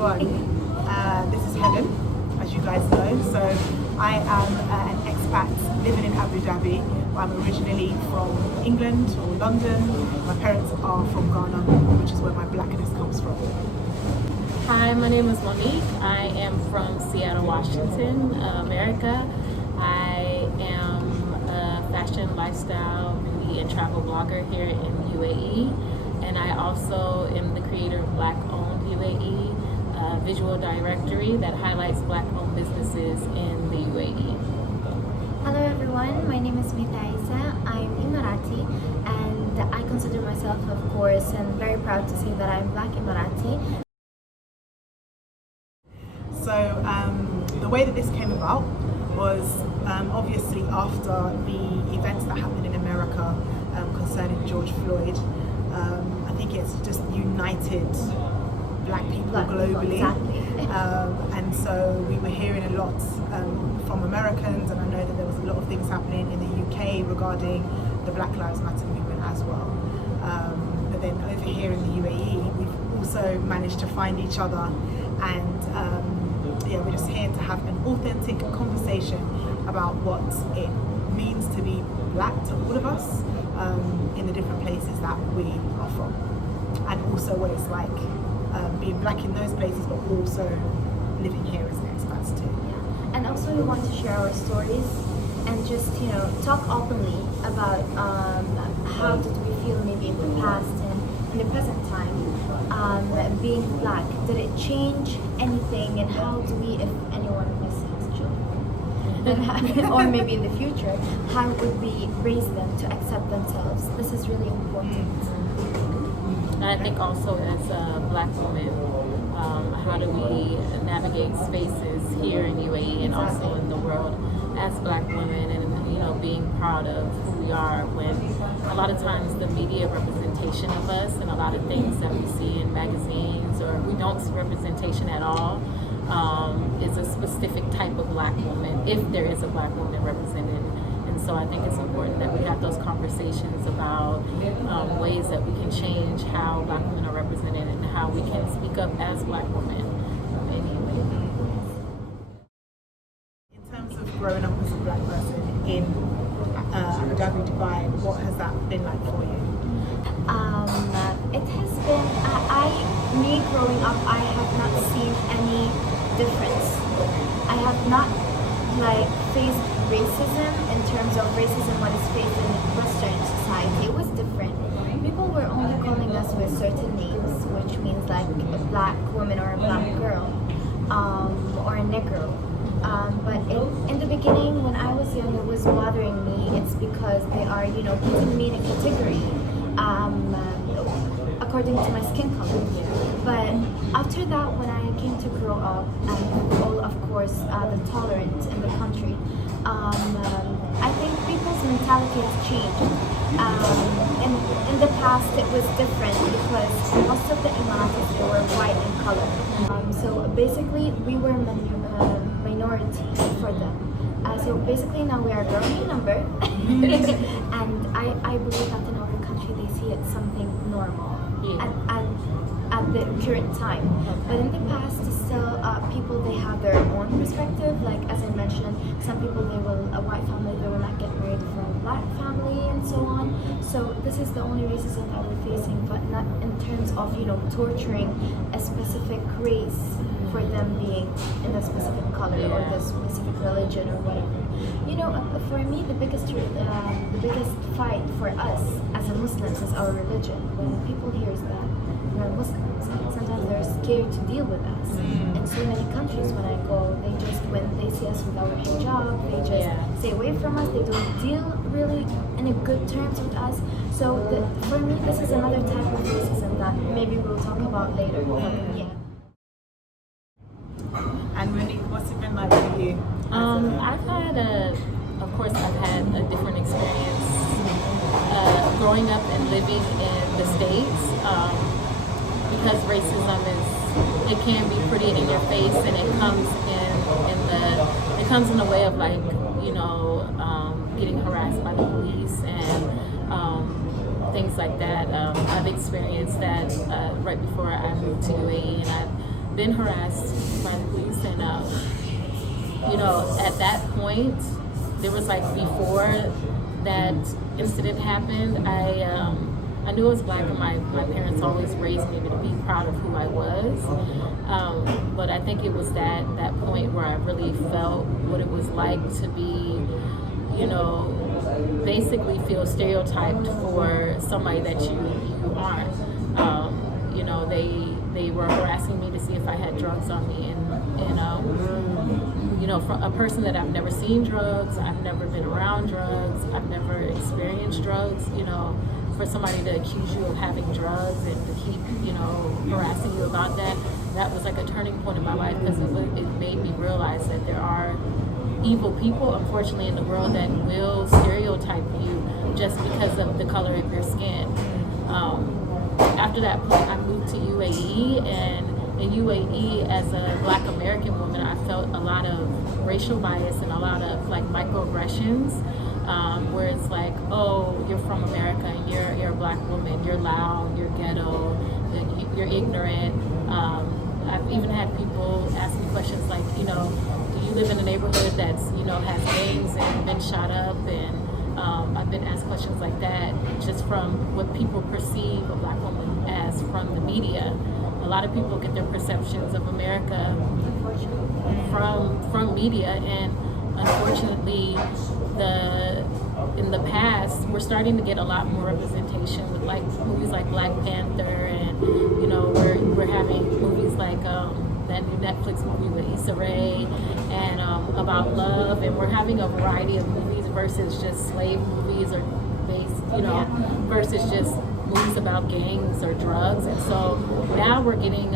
everyone. This is Helen, as you guys know. So I am an expat living in Abu Dhabi. I'm originally from England or London. My parents are from Ghana, which is where my blackness comes from. Hi, my name is Monique. I am from Seattle, Washington, America. I am a fashion, lifestyle, beauty, and travel blogger here in UAE. And I also am the creator of Black-Owned UAE, a visual directory that highlights Black-owned businesses in the UAE. Hello everyone, my name is Maitha. I'm Emirati, and I consider myself, of course, and very proud to say that I'm Black Emirati. So the way that this came about was obviously after the events that happened in America concerning George Floyd. I think it's just united black people globally. Exactly. And so we were hearing a lot from Americans, and I know that there was a lot of things happening in the UK regarding the Black Lives Matter movement as well. But then over here in the UAE, we've also managed to find each other, and yeah, we're just here to have an authentic conversation about what it means to be black to all of us in the different places that we are from, and also what it's like being black in those places, but also living here as expats too. Yeah. And also we want to share our stories and just, talk openly about how did we feel maybe in the past and in the present time being black. Did it change anything, and how do we, if anyone misses children, or maybe in the future, how would we raise them to accept themselves? This is really important. And I think also as a Black woman, how do we navigate spaces here in UAE and also in the world as Black women, and being proud of who we are, when a lot of times the media representation of us and a lot of things that we see in magazines, or we don't see representation at all, is a specific type of Black woman, if there is a Black woman represented. And so I think it's important that we have those conversations about ways that we can change how Black women are represented and how we can speak up as Black women. In terms of growing up as a black person in Abu Dhabi, Dubai, what has that been like for you? It has been, me growing up, I have not seen any difference. I have not faced racism in terms of racism what is faced in Western society. It was different. People were only calling us with certain names, which means like a black woman or a black girl, or a negro. But in the beginning, when I was young, it was bothering me. It's because they are, putting me in a category according to my skin color. But after that, when I came to grow up, and all, of course, the tolerance in the country, I think people's mentality has changed. In the past, it was different because most of the Emiratis, they were white in color. So basically, we were minority for them. So basically, now we are growing in number, and I believe that in our country they see it something normal at the current time. But in the past, still people, they have their own perspective. Like as I mentioned, some people, a white family, they will not get married from a black family and so on. So this is the only racism that we're facing, but not in terms of torturing a specific race for them being in a specific color or the specific religion or whatever. For me, the biggest fight for us as a Muslims is our religion. When people hear that we're Muslims, sometimes they're scared to deal with us. In so many countries, when I go, when they see us with our hijab, they just stay away from us. They don't deal really in a good terms with us. So for me, this is another type of racism that maybe we'll talk about later. And Monique, what's it been like for you? I've had a different experience growing up and living in the States, because racism can be pretty in your face, and it comes in the way of getting harassed by the police and things like that. I've experienced that right before I moved to UAE, and I've been harassed by the police, and at that point, there was like before that incident happened, I knew I was black, and my parents always raised me to be proud of who I was. But I think it was that point where I really felt what it was like to be, basically feel stereotyped for somebody that you aren't. They were harassing me to see if I had drugs on me, and from a person that I've never seen drugs, I've never been around drugs, I've never experienced drugs, for somebody to accuse you of having drugs and to keep, harassing you about that was like a turning point in my life, because it made me realize that there are evil people, unfortunately, in the world that will stereotype you just because of the color of your skin. After that point, I moved to UAE, and in UAE, as a Black American woman, I felt a lot of racial bias and a lot of like microaggressions, where it's like, oh, you're from America and you're a Black woman, you're loud, you're ghetto, and you're ignorant. I've even had people ask me questions like, do you live in a neighborhood that's, has gangs and been shot up? And I've been asked questions like that just from what people perceive a Black woman as from the media. A lot of people get their perceptions of America from media, and unfortunately, in the past, we're starting to get a lot more representation with like movies like Black Panther, and we're having movies like that new Netflix movie with Issa Rae, and about love, and we're having a variety of movies versus just slave movies or versus just movies about gangs or drugs. And so now we're getting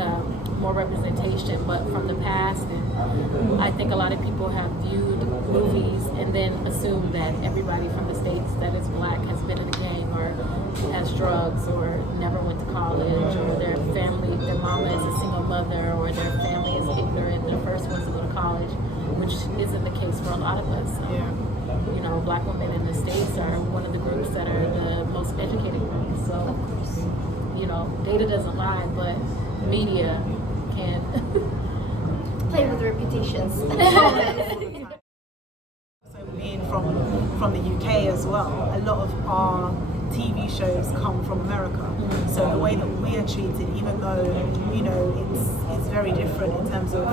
more representation, but from the past, and I think a lot of people have viewed movies and then assumed that everybody from the States that is Black has been in a gang or has drugs or never went to college, or their mama is a single mother, or their family is ignorant, they're the first ones to go to college, which isn't the case for a lot of us. Black women in the States are one of the groups that are the most educated groups. So, data doesn't lie, but media can play with reputations. So being from the UK as well, a lot of our TV shows come from America. So the way that we are treated, even though it's very different in terms of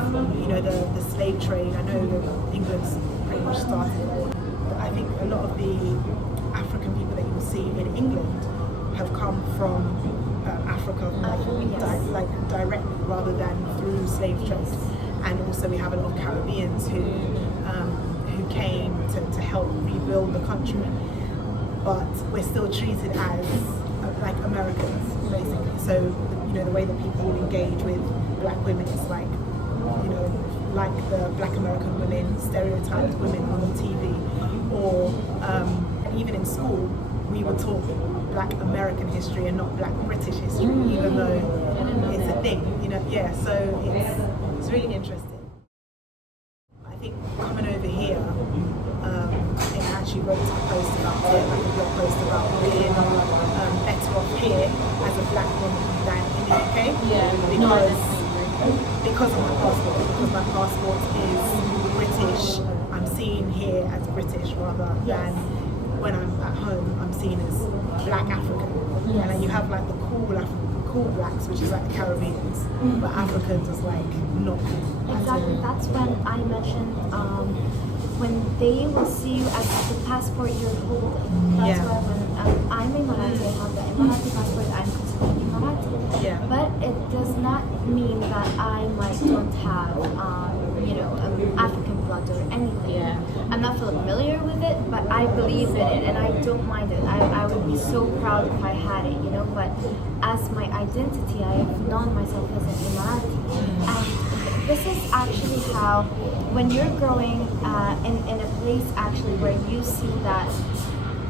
the slave trade. I know that England's pretty much started it. I think a lot of the African people that you will see in England have come from Africa, directly rather than through slave trade. And also we have a lot of Caribbeans who came to help rebuild the country, but we're still treated as like Americans, basically. So the way that people engage with Black women is like the Black American women, stereotyped women on TV, or even in school we were taught Black American history and not Black British history, even though it's a thing, so it's really interesting. I think coming over here, I actually wrote a post about it, like a blog post about being better off here as a Black woman than in the UK. Because of my passport. Because my passport is British, I'm seen here as British rather than when I'm at home, I'm seen as Black African. And then you have like the cool Blacks, which is like the Caribbeans, but Africans is like not cool. Exactly, that's when I mentioned when they will see you as the passport you're holding. That's why when I'm Emirati, I have the Emirati passport, I'm considered Emirati. But it does not mean that I don't have African blood or anything. I'm not familiar with it, but I believe in it and I don't mind it. I would be so proud if I had it, but as my identity, I have known myself as an Emirati. And this is actually how, when you're growing in a place actually where you see that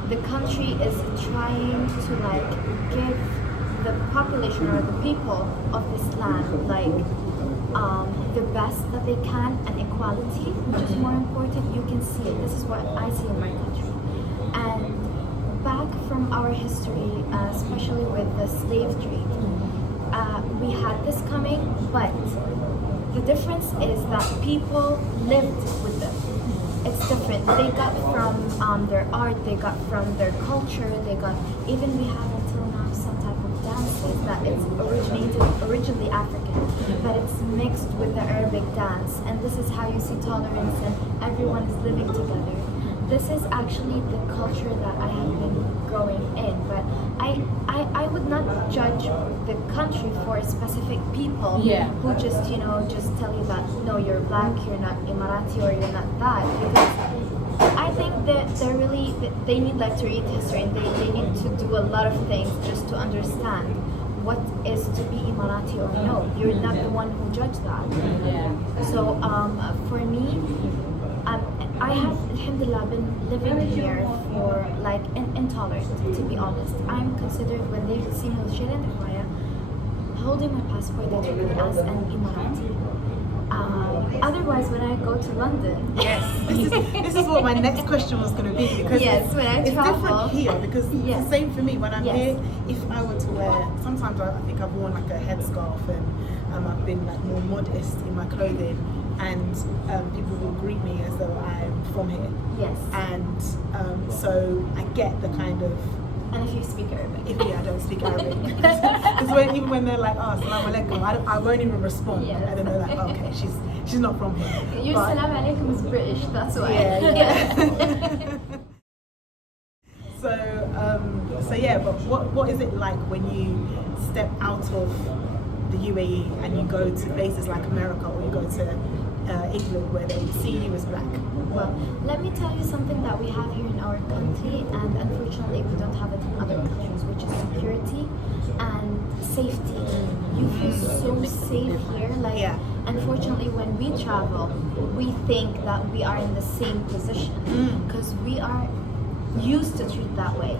the country is trying to give the population or the people of this land the best that they can, and equality, which is more important. You can see it. This is what I see in my country. And back from our history, especially with the slave trade, we had this coming, but the difference is that people lived with them. It's different. They got from their art, they got from their culture, they got, even we have until now some type of dances that it's originally African, but it's mixed with the Arabic dance, and this is how you see tolerance and everyone is living together. This is actually the culture that I have been growing in, but I would not judge the country for specific people who just tell you that no, you're black, you're not Emirati, or you're not that, because I think that they need like to read history, and they need to do a lot of things just to understand what is to be Emirati or no. You're not the one who judged that. So for me, I have, alhamdulillah, been living here for like intolerant, to be honest. I'm considered, when they see me with Shayla and Debrah, holding my passport, they treat me as an Emirati. Otherwise, when I go to London, this is what my next question was going to be, because when I it's travel, different here, because it's the same for me when I'm here. If I were to wear, sometimes I think I've worn like a headscarf, and I've been like more modest in my clothing, and people will greet me as though I'm from here. And so I get the kind of. And if you speak Arabic? I don't speak Arabic. Because even when they're like, oh, salam alaikum, I won't even respond. I don't know, like, oh, okay, she's not from here. Your salam alaikum is British, that's why. But what is it like when you step out of the UAE and you go to places like America, or you go to England, where they see you as black? Well, let me tell you something that we have here in our country, and unfortunately we don't have it in other countries, which is security and safety. You feel so safe here. Like, unfortunately, when we travel, we think that we are in the same position because we are used to treat that way.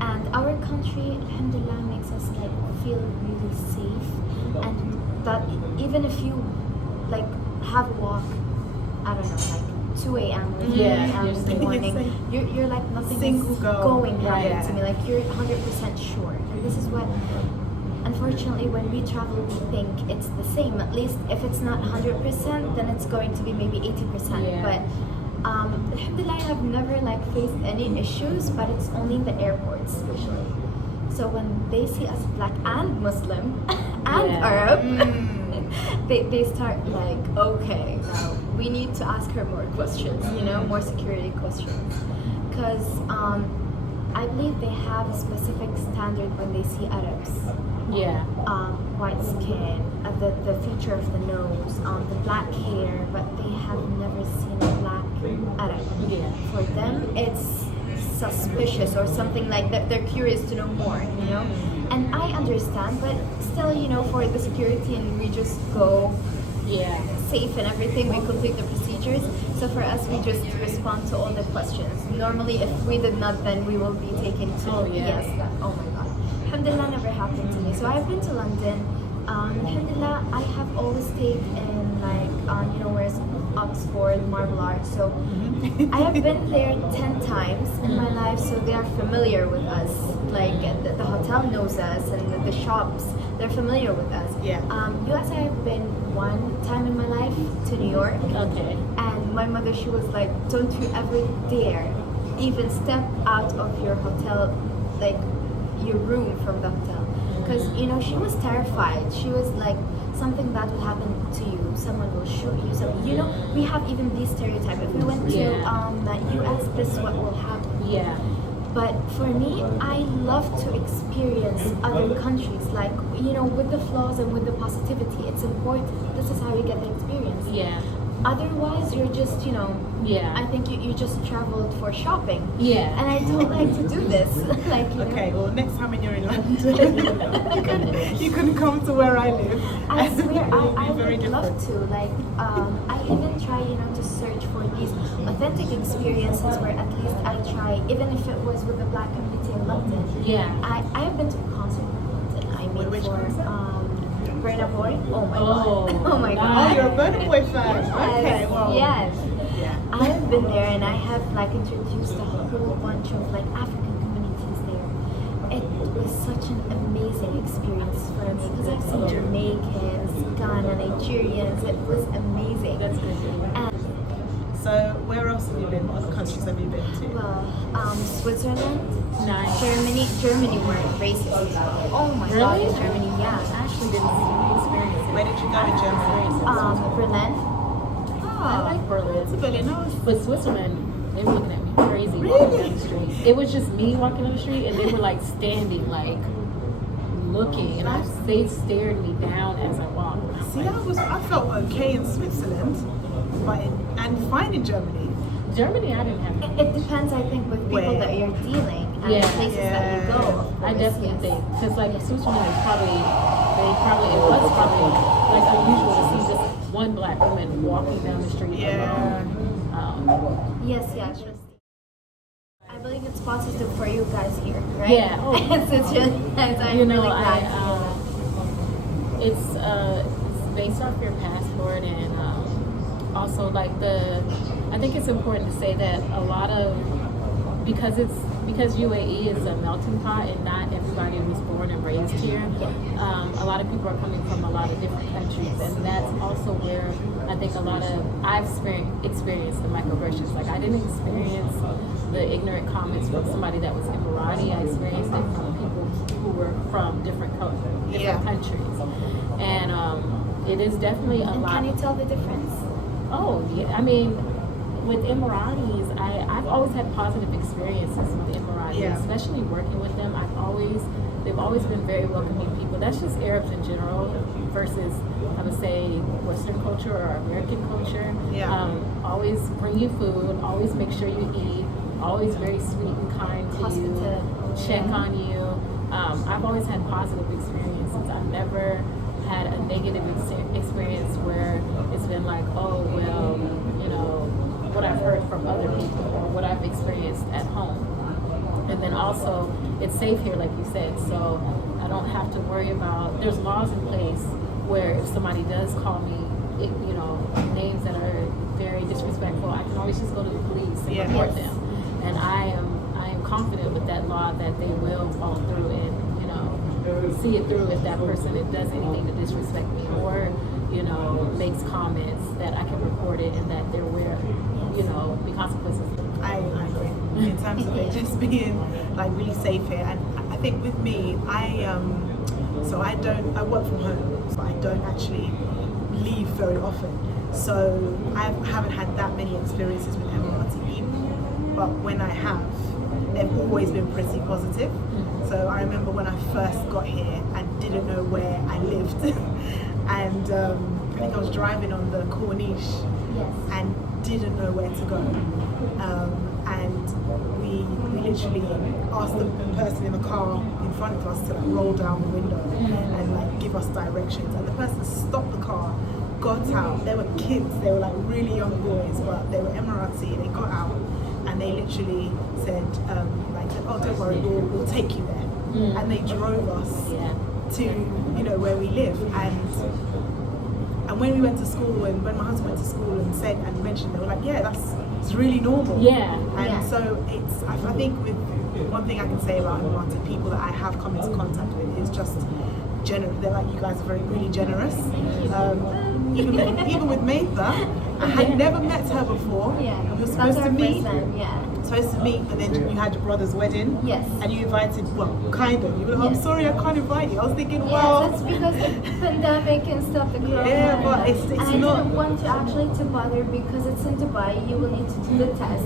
And our country, alhamdulillah, makes us like feel really safe, and that even if you like have a walk, I don't know, like 2 a.m. or 3 a.m. in the morning, you're like nothing is going right to me, like you're 100% sure. And this is what, unfortunately, when we travel, we think it's the same. At least if it's not 100%, then it's going to be maybe 80%. But alhamdulillah, I've never like faced any issues, but it's only in the airports usually. So when they see us black and Muslim and Arab, they start like, okay, now we need to ask her more questions, more security questions. Because I believe they have a specific standard when they see Arabs. White skin, the feature of the nose, the black hair, but they have never seen a black Arab. For them, it's suspicious or something like that. They're curious to know more, And I understand, but still, for the security, and we just go safe and everything, we complete the procedures. So for us, we just respond to all the questions. Normally, if we did not, then we will be taken to oh my god. Alhamdulillah, never happened to me. So I've been to London. Alhamdulillah, I have always stayed in like, where's Oxford, Marble Arch. So I have been there 10 times in my life, so they are familiar with us. Like the hotel knows us, and the shops, they're familiar with us. US, I have been one time in my life to New York. And my mother, she was like, don't you ever dare even step out of your hotel, like your room from the hotel. Because, she was terrified. She was like, something bad will happen to you. Someone will shoot you. So, we have even these stereotypes. If we went to the US, this is what will happen. But for me, I love to experience other countries, like, with the flaws and with the positivity. It's important. This is how you get the experience. Otherwise, you're just, I think you just traveled for shopping. And I don't like to do this. Like, okay, well, next time when you're in London, you can come to where I live. I swear, I would love to. Like, I even try, to search for these authentic experiences where at least I try, even if it was with the black community in London. I have been to a concert in London. I mean, Burna Boy. Oh my god. Oh my god. Oh, you're a Burna Boy fan. Okay, well. Yes. I have been there, and I have like introduced a whole bunch of like African communities there. was such an amazing experience for me because I've seen Jamaicans, Ghana, Nigerians. It was amazing. That's good. And So where else have you been? What other countries have you been to? well, Switzerland, Nice. Germany were racist as well. Oh my God, Really? in Germany, yeah. I actually didn't experience it. Where did you go in Germany? Berlin. I like Berlin. To Berlin. But Switzerland, they were looking at me crazy walking down the street. It was just me walking down the street, and they were like standing, like looking, and they stared me down as I walked. See, I felt okay in Switzerland, and fine in Germany. Germany, I didn't have. It depends, I think, with people Where? that you're dealing and Yeah. the places that you go. of I course, definitely yes. think, because like Switzerland is probably, it was probably like unusual to see just one black woman walking down the street alone. Yes, yes. I believe it's positive for you guys here, right? Yeah. Oh. It's really nice. I'm You know, really glad to hear that. it's based off your passport, and also like I think it's important to say that a lot of, because UAE is a melting pot and not everybody was born and raised here, a lot of people are coming from a lot of different countries, and that's also where I think I've experienced the microaggressions. Like I didn't experience the ignorant comments from somebody that was Emirati. I experienced it from people who were from different countries, and it is definitely a lot. Can you tell the difference? Oh yeah, I mean, with Emiratis, I've always had positive experiences with Emirati, especially working with them. They've always been very welcoming people. That's just Arabs in general versus, I would say, Western culture or American culture. Always bring you food, always make sure you eat, always very sweet and kind to you, check on you. I've always had positive experiences. I've never had a negative experience where it's been like, oh, well, you know, what I've heard from other people or what I've experienced at home. And then also, it's safe here, like you said, so I don't have to worry about, there's laws in place where if somebody does call me, names that are very disrespectful, I can always just go to the police and report them. And I am confident with that law that they will follow through and, see it through if that person does anything to disrespect me or, makes comments, that I can report it and that they're aware, the consequences. I agree. In terms of it just being like really safe here, and I think with me, I work from home, so I don't actually leave very often. So I haven't had that many experiences with Emirati people, but when I have, they've always been pretty positive. So I remember when I first got here and didn't know where I lived, and I think I was driving on the Corniche and didn't know where to go. And we literally asked the person in the car in front of us to like roll down the window and like give us directions. And the person stopped the car, got out. They were kids. They were like really young boys, but they were Emirati. They got out and they literally said, oh, don't worry, we'll take you there. And they drove us to where we live. And when we went to school, and when my husband went to school and mentioned, they were like, it's really normal. So it's, I think with one thing I can say about Emirati people that I have come into contact with is just generous. They're like, you guys are really generous. Even with Maitha, I had never met her before. We were supposed to meet. But then you had your brother's wedding. And you invited, kind of. You were like, I'm sorry, I can't invite you. I was thinking, that's because of the pandemic and stuff, the corona. But it's and I not. didn't want to bother because it's in Dubai. You will need to do the test.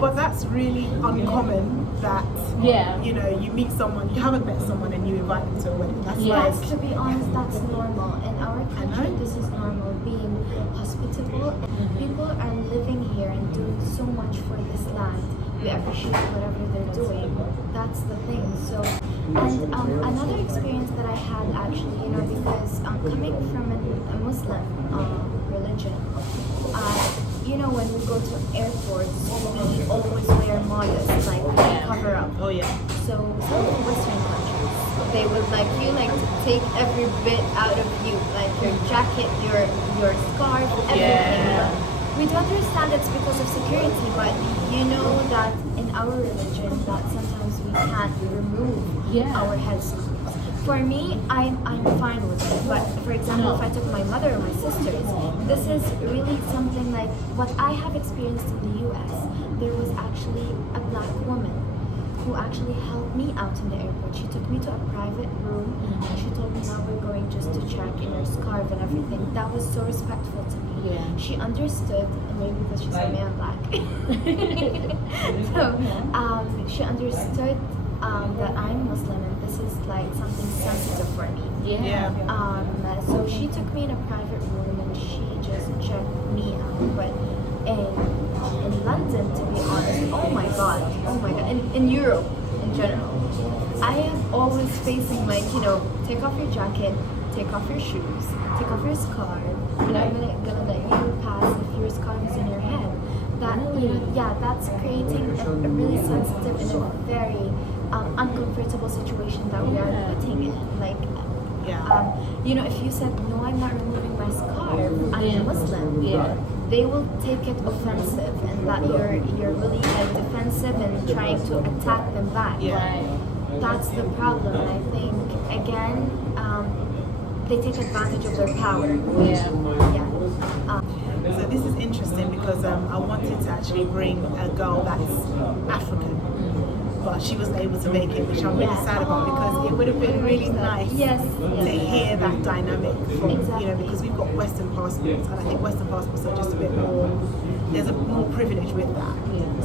But that's really uncommon. That you meet someone, you haven't met someone, and you invite them to a wedding. That's to be honest, that's normal. In our country, this is normal. Being hospitable, and people are living here and doing so much for this land. We appreciate whatever they're doing. That's the thing. So, and another experience that I had actually, because coming from a Muslim religion, when we go to airports, we always wear modest, like cover up. So some of the Western countries, they would like you to take every bit out of you, like your jacket, your scarf, everything. We do understand it's because of security, but you know that in our religion that sometimes we can't remove our headscarves. For me, I'm fine with it. But for example, if I took my mother or my sisters, this is really something like what I have experienced in the US. There was actually a black woman who actually helped me out in the airport. She took me to a private room and she told me, now we're going just to check in your scarf and everything. That was so respectful to me. Yeah. She understood, and maybe because she saw me I'm black. So she understood that I'm Muslim and this is like something sensitive for me. Yeah. So she took me in a private room and she just checked me out. But in London, to be honest, oh my god, in Europe in general, I am always facing like, take off your jacket, take off your shoes, take off your scarf, and I'm gonna let you pass if your scarf is in your head. That that's creating a really sensitive and a very uncomfortable situation that we are putting in. Like, if you said no, I'm not removing my scarf, I'm Muslim. They will take it offensive, and that you're really like defensive and trying to attack them back. That's the problem. And I think again, they take advantage of their power. So this is interesting because I wanted to actually bring a girl that's African, but she wasn't able to make it, which I'm really sad about because it would have been really nice to hear that dynamic from, because we've got Western passports, and I think Western passports are just a bit more, there's a more privilege with that.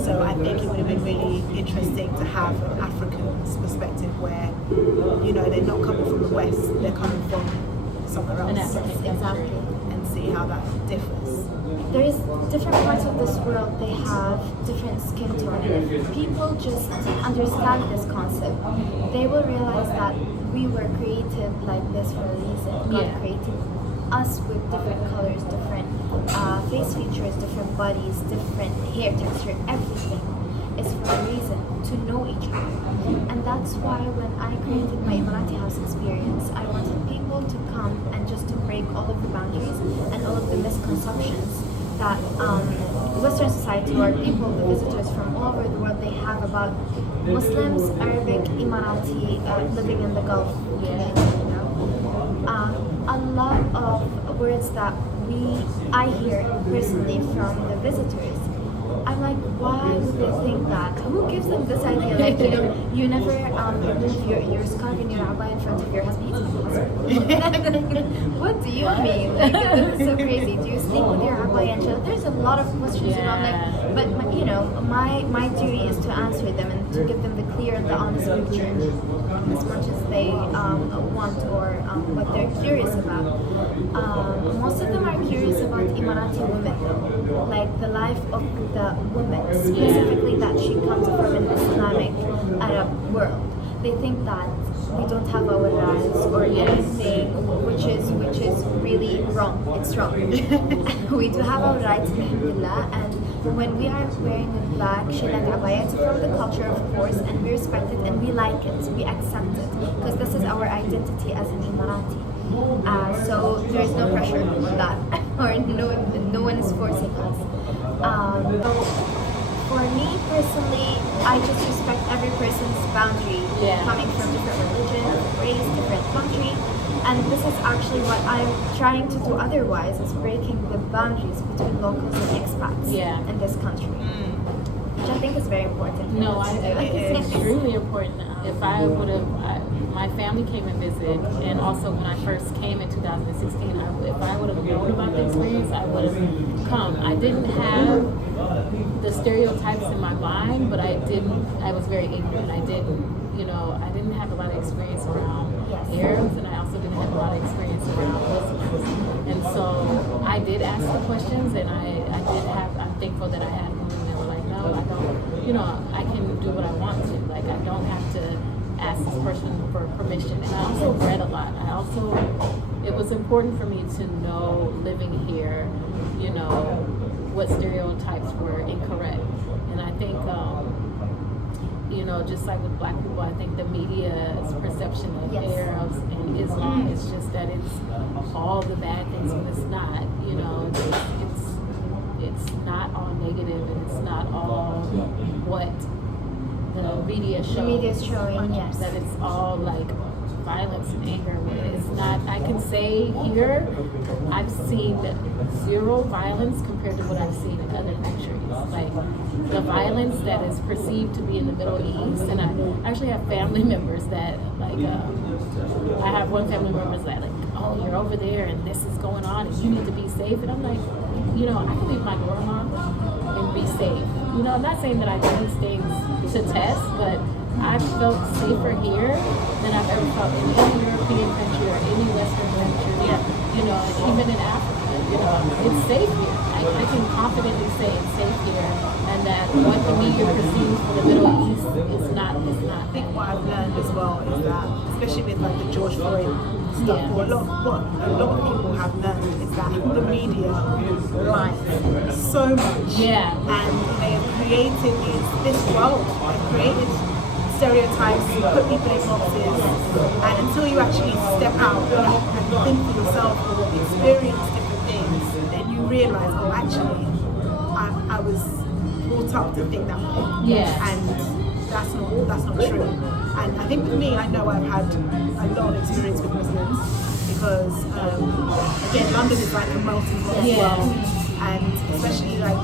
So I think it would have been really interesting to have an African's perspective where, they're not coming from the West, they're coming from somewhere else. Exactly. And see how that differs. There is different parts of this world, they have different skin tone. And if people just understand this concept, they will realize that we were created like this for a reason. God created us with different colors, different face features, different bodies, different hair texture, everything is for a reason, to know each other. And that's why when I created my Emirati house experience, I wanted people to come and just to break all of the boundaries and all of the misconceptions that Western society or people, the visitors from all over the world, they have about Muslims, Arabic, Emirati, living in the Gulf community. A lot of words that I hear personally from the visitors, I'm like, why would they think that? Who gives them this idea? Like, you never remove your scarf and your abaya in front of your husband. He's my husband. What do you mean? Like, this is so crazy. Do you sleep with your abaya and chill? There's a lot of questions, I'm like, but my duty is to answer them and to give them the clear and the honest picture as much as they want or what they're curious about. Most of them are curious about Emirati women though, like the life of the woman, specifically that she comes from an Islamic Arab world. They think that we don't have our rights or anything, which is really wrong. It's wrong. We do have our rights, alhamdulillah, and when we are wearing a black shil and abaya, it's from the culture, of course, and we respect it and we like it, we accept it, because this is our identity as an Emirati. So there is no pressure on that, or no one is forcing us. For me personally, I just respect every person's boundary, coming from different religion, race, different country, and this is actually what I'm trying to do otherwise, is breaking the boundaries between locals and expats in this country, which I think is very important. No, I think it's extremely important. If I would have, my family came and visited, and also when I first came in 2016, if I would have known about the experience, I would have come. I didn't have the stereotypes in my mind, but I was very ignorant. I didn't have a lot of experience around Arabs, and I also didn't have a lot of experience around Muslims. And so I did ask the questions, and I'm thankful that I had women that were like, no, I don't, I can do what I want to. Like, I don't have to ask this person for permission. And I also read a lot. It was important for me to know, living here, what stereotypes were incorrect. And I think, just like with black people, I think the media's perception of Arabs and Islam is just that it's all the bad things, when it's not. It's not all negative, and it's not all what the media show. The media is showing, yes. That it's all like violence and anger. It's not. I can say here, I've seen zero violence compared to what I've seen in other countries. Like the violence that is perceived to be in the Middle East, and I actually have family members that like. I have one family member that's like, oh, you're over there and this is going on and you need to be safe. And I'm like, you know, I can leave my door unlocked and be safe. You know, I'm not saying that I do these things to test, but I've felt safer here than I've ever felt in any European country or any Western country. You know, even in Africa, you know, it's safe here. I can confidently say it's safe here, and that what the media perceives for the Middle East is not. I think what I've learned as well is that, especially with like the George Floyd stuff, what a lot of people have learned is that the media lies so much, and they have created this world. They've created stereotypes, put people in boxes, and until you actually step out and think for yourself or experience different things, then you realise, oh, actually, I was brought up to think that way, and that's not true. And I think with me, I know I've had a lot of experience with Muslims because again, London is like a melting pot as well, and especially like.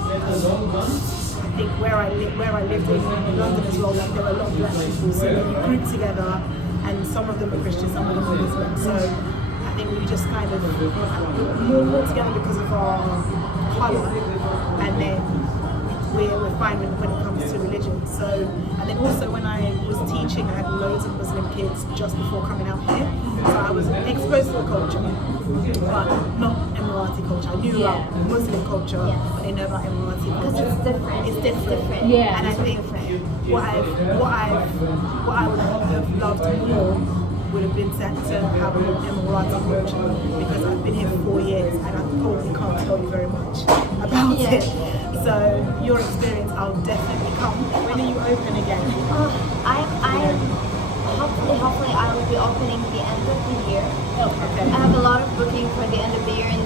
I think where I lived in London as well, like there were a lot of black people, so we grouped together, and some of them were Christian, some of them were Muslim. So I think we just kind of more together because of our colour, and then we're fine when it comes to religion. So, and then also when I was teaching, I had loads of Muslim kids just before coming out here. So I was exposed to the culture, but not Emirati culture. I knew about Muslim culture, but I didn't know about Emirati culture. Because it's different. It's different. Yeah. And I think what I would have loved more would have been to have an Emirati culture, because I've been here for 4 years and I probably can't tell you very much about it. So your experience, I'll definitely come. When are you open again? Hopefully I will be opening the end of the year. Oh, okay. I have a lot of booking for the end of the year in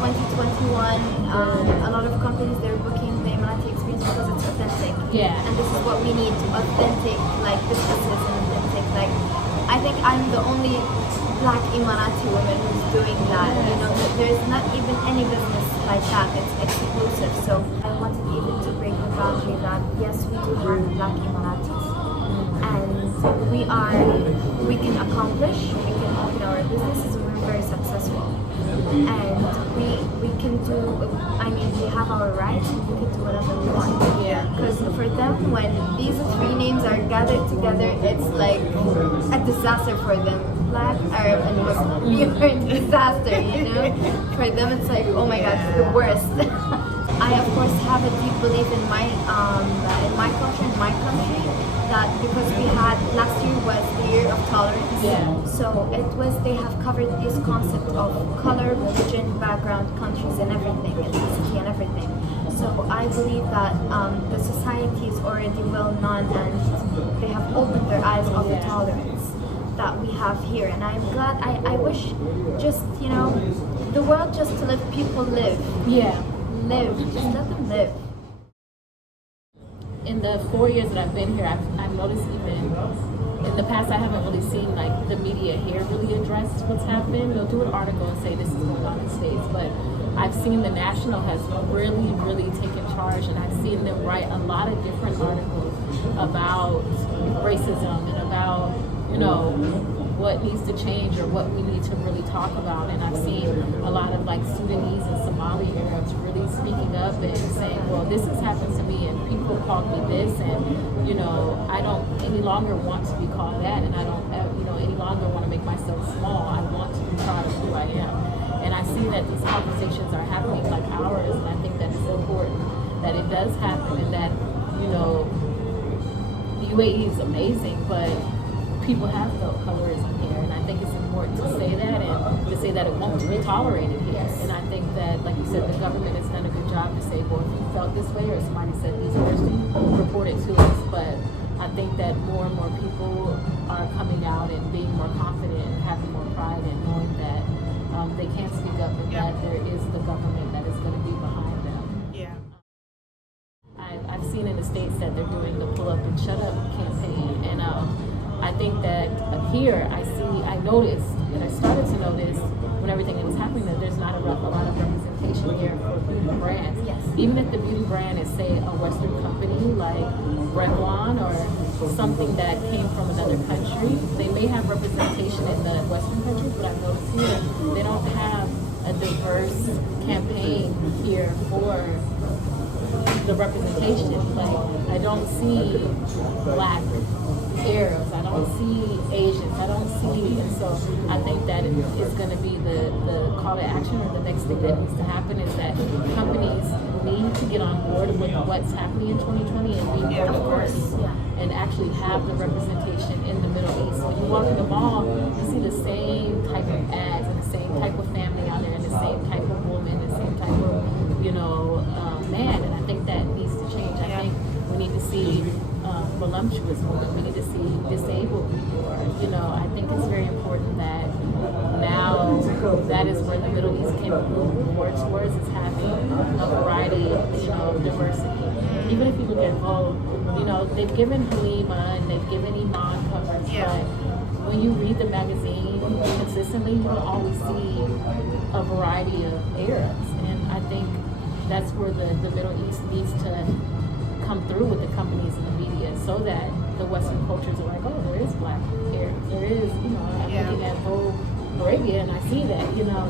2021. A lot of companies, they're booking the Emirati experience because it's authentic. And this is what we need, authentic, like businesses and authentic, like I think I'm the only black Emirati woman who's doing that. You know, there's not even any business like that. It's exclusive. So I wanted even to break the boundary that yes, we do have black Emiratis, and we can accomplish, we can open our businesses, and we're very successful. And we can do. I mean, we have our rights, and we can do whatever we want. Because for them, when these three names are gathered together, it's like a disaster for them. Black, Arab, and Muslim. We are a disaster, you know? For them, it's like, oh my God, it's the worst. I, of course, have a deep belief in my culture, in my country, that because we had, last year was the year of tolerance. So it was, they have covered this concept of color, religion, background, countries, and everything, ethnicity, and everything. So I believe that the society is already well known, and they have opened their eyes of the tolerance that we have here. And I'm glad, I wish just, you know, the world just to let people live. Live, just let them live. In the 4 years that I've been here, I've noticed even in the past I haven't really seen like the media here really address what's happening. They'll do an article and say this is going on in the States, but I've seen the National has really taken charge, and I've seen them write a lot of different articles about racism and about, you know, what needs to change or what we need to really talk about. And I've seen a lot of like Sudanese and Somali Arabs really speaking up and saying, well, this has happened to me and people called me this, and you know, I don't any longer want to be called that, and I don't you know, any longer want to make myself small. I want to be proud of who I am. And I see that these conversations are happening like ours, and I think that it's important that it does happen, and that, you know, the UAE is amazing, but people have felt colorism here, and I think it's important to say that, and to say that it won't be tolerated here. And I think that, like you said, the government has done a good job to say, well, if you felt this way or somebody said these words to you, report it to us. But I think that more and more people are coming out and being more confident and having more pride in knowing that they can speak up, and that there is the government that is going to be behind them. I've seen in the States that they're doing the Pull Up and Shut Up campaign. And I think that here I noticed, and I started to notice when everything was happening, that there's not a lot of representation here for beauty brands. Yes. Even if the beauty brand is, say, a Western company like Revlon or something that came from another country, they may have representation in the Western countries, but I've noticed here they don't have a diverse campaign here for the representation. Like, I don't see Black Arabs, I don't see Asians, I don't see, and so I think that it's going to be the call to action, or the next thing that needs to happen is that companies need to get on board with what's happening in 2020 and be more diverse, and actually have the representation in the Middle East. When you walk in the mall, you see the same type of ads and the same type of family out there, and the same type of woman, the same type of, man, and I think that needs to change. I think we need to see voluptuous women, we need to see disabled people, I think it's very important that now that is where the Middle East can move more towards, is having a variety, diversity. Even if you look at Vogue, they've given Halima and they've given Iman covers, but when you read the magazine consistently, you don't always see a variety of Arabs, and I think that's where the Middle East needs to come through with the companies and the media, so that the Western cultures are like, oh, there is Black Arabs, there is, I'm looking at Vogue Arabia and I see that,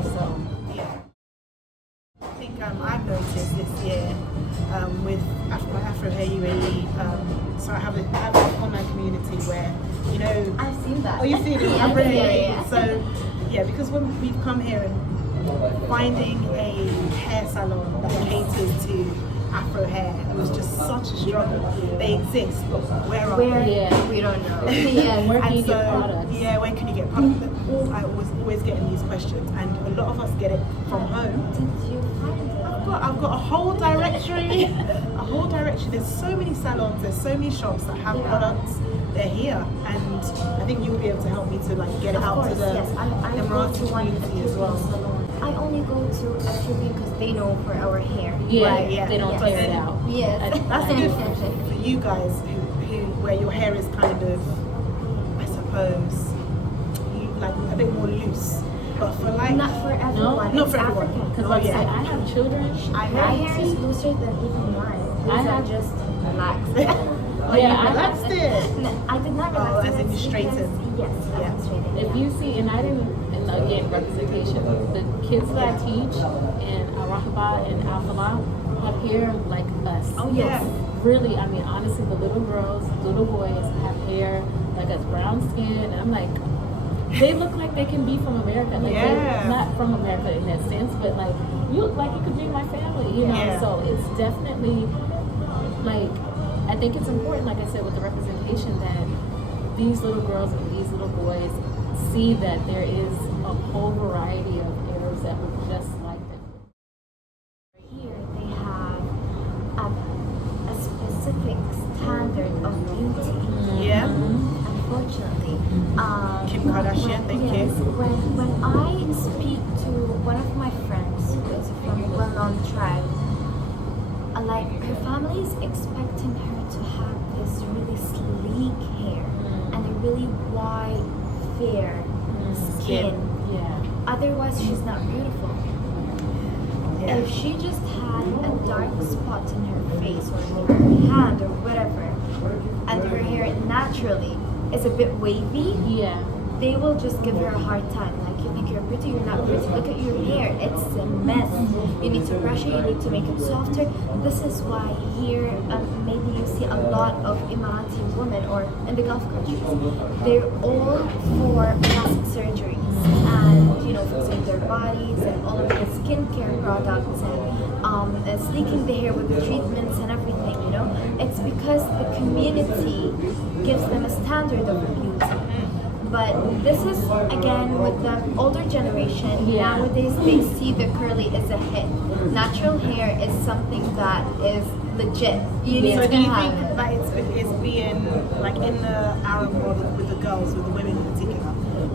so. Yeah. I think I've noticed this year with Afro Hair UAE, so I have an online community where, I've seen that. Oh, you've seen it? Yeah. So, because when we've come here and finding a hair salon that caters to Afro hair, it was just such a struggle. They exist, but where are they? We don't know. Where can you get products? Yeah, where can you get products? I was always getting these questions, and a lot of us get it from home. Did you find it? I've got a whole directory. There's so many salons, there's so many shops that have products. They're here, and I think you'll be able to help me to get it out to the Emirati community as well. I only go to a few because they know for our hair. They don't clear it out. Yes. That's good for you guys where your hair is kind of, I suppose, a bit more loose. But for not for everyone. Not for everyone. Because I have children. My hair is looser than even mine. I have just relaxed. I relaxed it. No, I did not relax it. As in you straightened. Yes, I straightened. If you see, and again, representation, the kids that I teach in Al-Rahaba and Al-Falah have hair like us. Oh, yes. Really, honestly, the little girls, little boys have hair like us, brown skin, and I'm like, they look like they can be from America. They're not from America in that sense, but you look like you could be my family, So it's definitely I think it's important, like I said, with the representation, that these little girls and these little boys see that there is a whole variety of Arabs that look just like them. Here they have a specific standard of beauty. Yeah. Unfortunately. Kim Kardashian, thank you. When I speak to one of my friends who is from a well-known tribe, her family is expecting her to have this really sleek hair and a really white, fair skin. Otherwise, she's not beautiful. If she just had a dark spot in her face or in her hand or whatever, and her hair naturally is a bit wavy, they will just give her a hard time. You think you're pretty, you're not pretty. Look at your hair, it's a mess. You need to brush it, you need to make it softer. This is why here, maybe you see a lot of Emirati women, or in the Gulf countries, they're all for plastic surgeries and fixing their bodies and all of the skincare products and sleeking the hair with the treatments and everything. It's because the community gives them a standard of beauty. But this is, again, with the older generation, nowadays they see the curly as a hit. Natural hair is something that is legit. You need so to do you have think it. that it's being, in the Arab world, with the girls, with the women in particular,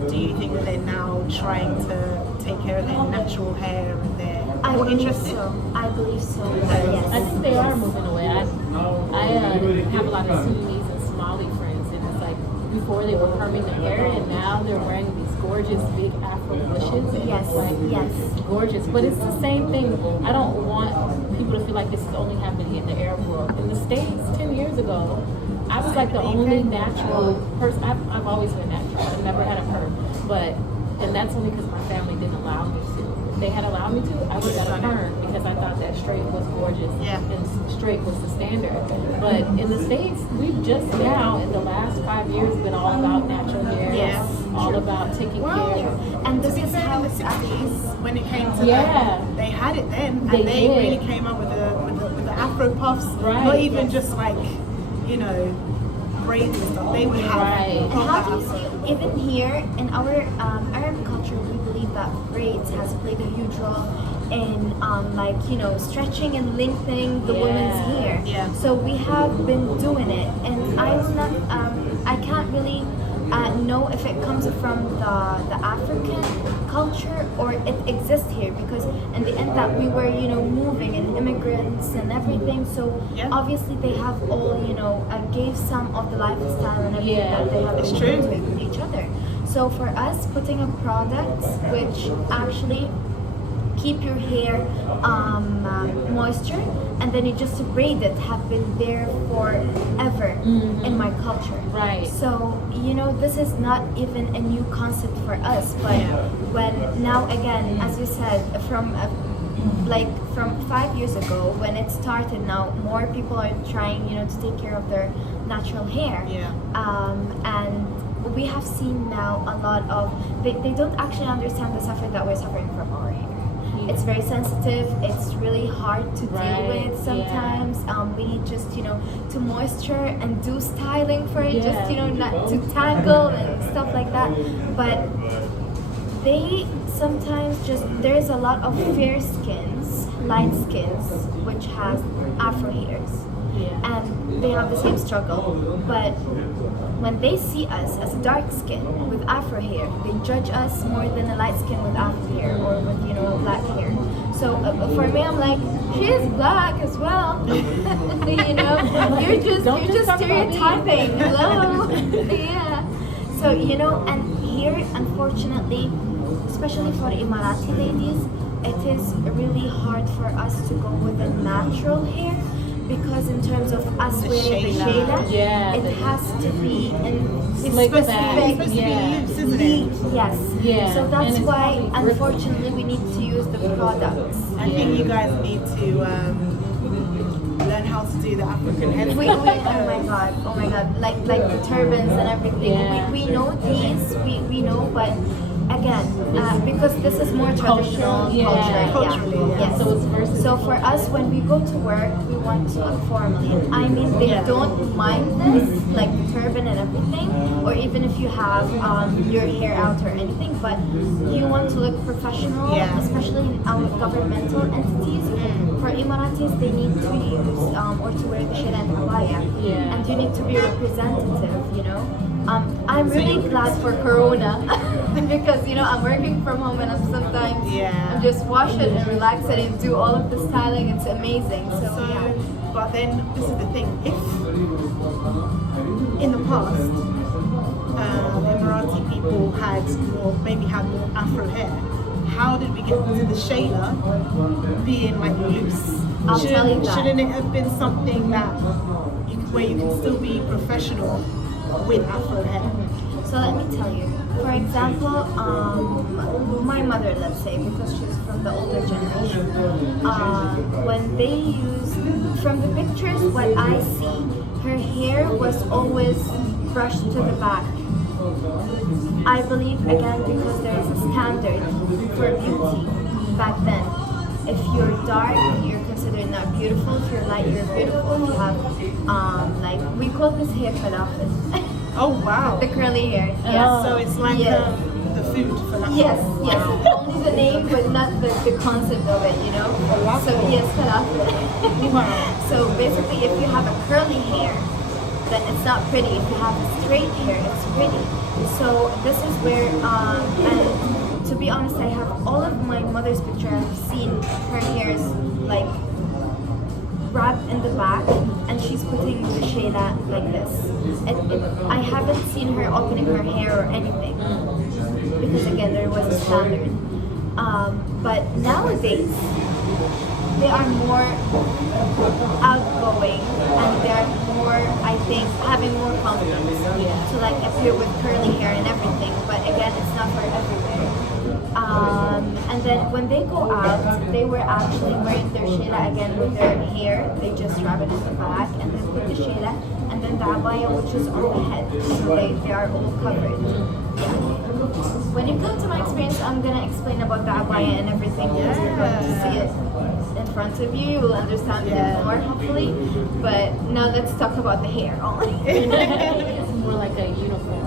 do you think that they're now trying to take care of their natural hair and they're more interested? I believe so. I think they are moving away. I have a lot of Sudanese and Somali friends, and it's like before they were perming their hair, and now they're wearing these gorgeous big Afro bushes, and Yes, it's like gorgeous. But it's the same thing. I don't want people to feel like this is only happening in the Arab world. In the States, 10 years ago, I was like the only natural person. I've always been natural. I've never had a perm, and that's only because my family didn't allow me to. If they had allowed me to, I would have got a perm because I thought that straight was gorgeous and straight was the standard. But in the States, we've just now, in the last 5 years, been all about natural hair. Yes. All about taking care. And To this be is fair, how in the 60s, when it came to Yeah. they had it then, and They they did. really came up with the Afro puffs, Right. not even just like, you know, braids and stuff. They would have Right. And proper how do you Afro. see, even here in our Arab culture, we believe that braids has played a huge role in like, you know, stretching and lengthening the woman's hair. Yeah. So we have been doing it, and I will not, I can't really know if it comes from the African culture or it exists here, because in the end that we were, you know, moving and immigrants and everything, so Yeah. obviously they have all, you know, gave some of the lifestyle and everything Yeah, that they have it's been true. with each other. So for us, putting a product which actually keep your hair moisture, and then you just braid it, have been there forever in my culture. Right. So, you know, this is not even a new concept for us, but when now again, as you said, from like from 5 years ago when it started, now more people are trying, you know, to take care of their natural hair. Yeah. And we have seen now a lot of, they don't actually understand the suffering that we're suffering from our hair. It's very sensitive. It's really hard to deal with sometimes. We need just, you know, to moisture and do styling for it, just, you know, not to tangle and stuff like that. But they sometimes just, there's a lot of fair skins, light skins, which has Afro hairs. And they have the same struggle. But when they see us as a dark skin with Afro hair, they judge us more than a light skin with Afro hair or with, you know, black hair. So for me, I'm like, she is black as well. You know, you're just stereotyping. Hello. Yeah. So, you know, and here, unfortunately, especially for Emirati ladies, it is really hard for us to go with the natural hair, because in terms of us wearing the shayla, it has to be in Slick back. It's supposed to be loose, isn't it? Yes. Yeah. So that's And it's why, probably unfortunately, we need to use the products. I think you guys need to learn how to do the African head. Oh my god, like the turbans and everything. Yeah. We know these, we know, but again, because this is more traditional Culturally, yeah. Yes. So it's versatile. So for us, when we go to work, we want to look formally. I mean, they don't mind this, like the turban and everything, or even if you have your hair out or anything, but you want to look professional, especially in our governmental entities. For Emiratis, they need to use or to wear the shira and abaya, and you need to be representative, you know. I'm really glad for Corona because, you know, I'm working from home and I'm sometimes I just wash it and relax it and do all of the styling. It's amazing. So yeah. But then this is the thing: if in the past Emirati people had more Afro hair, how did we get to the shayla being like loose? I'll tell you that. Shouldn't it have been something that where you can still be professional with Afro hair? So let me tell you. For example, my mother, let's say, because she's from the older generation, when they use, from the pictures, what I see, her hair was always brushed to the back. I believe, again, because there is a standard for beauty back then. If you're dark, you're considered not beautiful. If you're light, you're beautiful. If you have, like, we call this hair falafel. Oh wow! The curly hair. Yeah. So it's like the food falafel. Yes. Only the name, but not the concept of it, you know? So yes, falafel. Wow. So basically, if you have a curly hair, then it's not pretty. If you have straight hair, it's pretty. So this is where, and to be honest, I have all of my mother's picture. I've seen her hairs like wrapped in the back and she's putting the shayla like this. I haven't seen her opening her hair or anything because again there was a standard. But nowadays they are more outgoing and they're more, I think, having more confidence to like appear with curly hair and everything. But again, it's not for everywhere. And then when they go out, they were actually wearing their shayla again with their hair. They just wrap it in the back and then put the shayla and then the abaya, which is on the head. So they are all covered. Yeah. When you come to my experience, I'm gonna explain about the abaya and everything because you're going to see it in front of you. You will understand it more, hopefully. But now let's talk about the hair only. It's more like a uniform.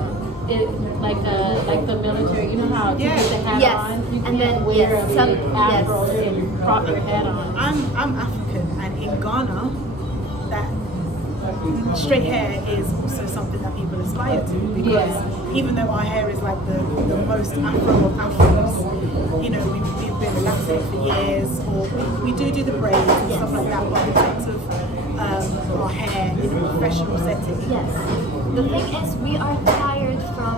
Like the military, you know how you put the hat on, you and then wear a big afro and prop your head on. I'm African, and in Ghana, that straight hair is also something that people aspire to, because even though our hair is like the most afro of afros, you know, we've been relaxing for years, or we do the braids and stuff like that, but in terms of our hair in a professional setting. Yes. The thing is, we are tired from,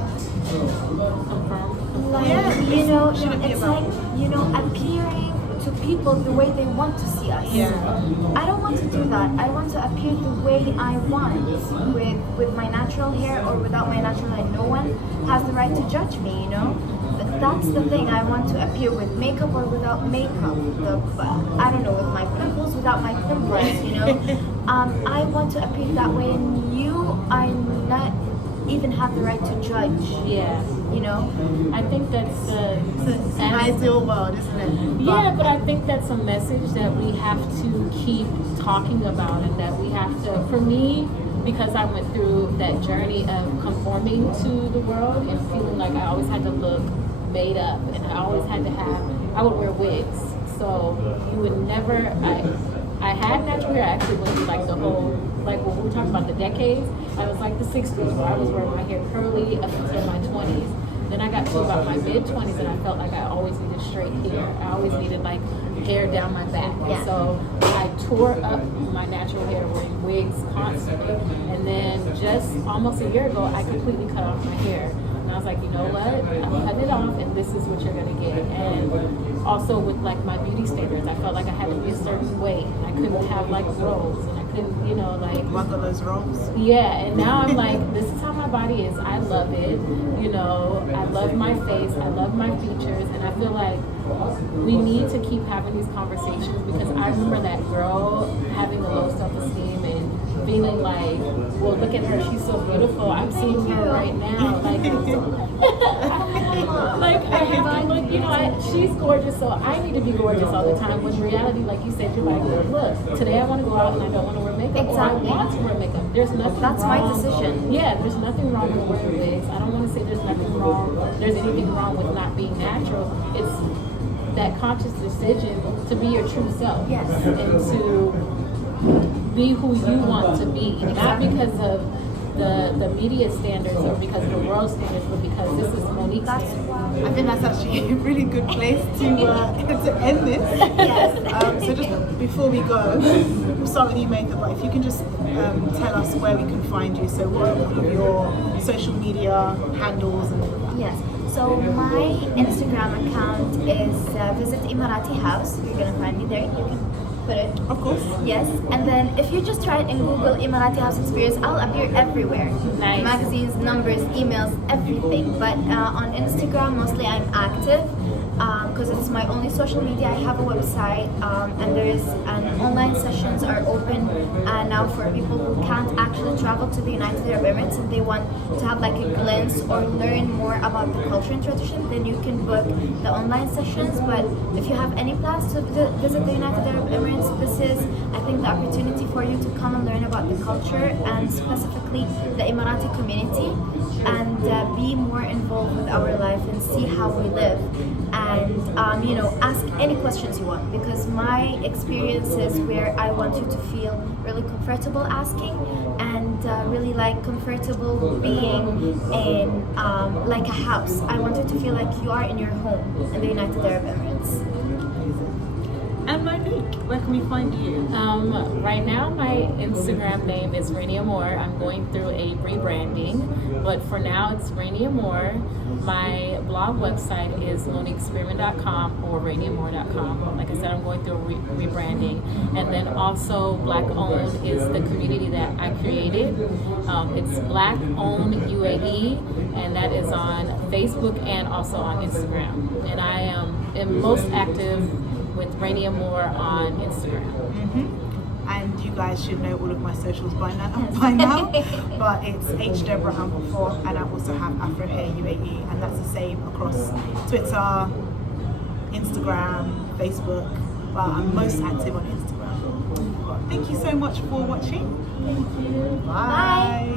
like, you know, it's like, you know, appearing to people the way they want to see us. I don't want to do that. I want to appear the way I want, with my natural hair or without my natural hair. No one has the right to judge me, you know. That's the thing. I want to appear with makeup or without makeup. I don't know, with my pimples, without my pimples, you know. I want to appear that way, and you are not even have the right to judge. You know. I think that's It's an ideal world, isn't it? Yeah, but I think that's a message that we have to keep talking about, and that we have to. For me, because I went through that journey of conforming to the world and feeling like I always had to look made up, and I always had to have, I would wear wigs, so you would never, I had natural hair. I actually went through like the whole, like when we were talking about the decades, I was like the 60s where I was wearing my hair curly up until my 20s. Then I got to about my mid-20s and I felt like I always needed straight hair. I always needed like hair down my back. So I tore up my natural hair wearing wigs constantly. And then just almost a year ago, I completely cut off my hair. And I was like, you know what? I'm cutting it off and this is what you're gonna get. And also with like my beauty standards, I felt like I had to be a certain way. And I couldn't have like rolls, and I couldn't, you know, like One of those rolls. Yeah, and now I'm like, this is how my body is. I love it. You know, I love my face. I love my features. And I feel like we need to keep having these conversations, because I remember that girl having a low self-esteem and feeling like, well, look at her. She's so beautiful. I'm seeing her right now. Like, like I have to look, you know, she's gorgeous, so I need to be gorgeous all the time. When in reality, like you said, you're like, look, today I want to go out and I don't want to wear makeup. Exactly. Or I want to wear makeup. There's nothing That's wrong. my decision. Yeah, there's nothing wrong with wearing wigs. I don't want to say there's nothing wrong. There's anything wrong with not being natural. It's that conscious decision to be your true self. Yes. And to be who you want to be. Not because of the media standards or because of the world standards, but because this is Monique's standard. I think that's actually a really good place to end this. Yes. So just before we go, we'll start with you, Maitha, but if you can just tell us where we can find you. So what are all of your social media handles and all that? Yes. So my Instagram account is visit Emirati House. You're gonna find me there. You can put it. Of course. Yes. And then if you just try it in Google Emirati House Experience, I'll appear everywhere. Nice. Magazines, numbers, emails, everything. But on Instagram, mostly I'm active. Because it's my only social media. I have a website, and there is an online sessions are open now for people who can't actually travel to the United Arab Emirates and they want to have like a glance or learn more about the culture and tradition. Then you can book the online sessions. But if you have any plans to visit the United Arab Emirates, this is, I think, the opportunity for you to come and learn about the culture and specifically the Emirati community, and be more involved with our life and see how we live. And you know, ask any questions you want, because my experience is where I want you to feel really comfortable asking and really like comfortable being in like a house. I want you to feel like you are in your home in the United Arab Emirates. And Monique, where can we find you? Right now, my Instagram name is Rainia Moore. I'm going through a rebranding, but for now, it's Rainia Moore. My blog website is moniquespearman.com or rainiamoore.com. Like I said, I'm going through a rebranding. And then also, Black Owned is the community that I created. It's Black Owned UAE, and that is on Facebook and also on Instagram. And I am most active with Rainia Moore on Instagram. And you guys should know all of my socials by now. But it's Debrah-Ampofo, and I also have Afro Hair UAE, and that's the same across Twitter, Instagram, Facebook. But I'm most active on Instagram. Thank you so much for watching. Thank you. Bye.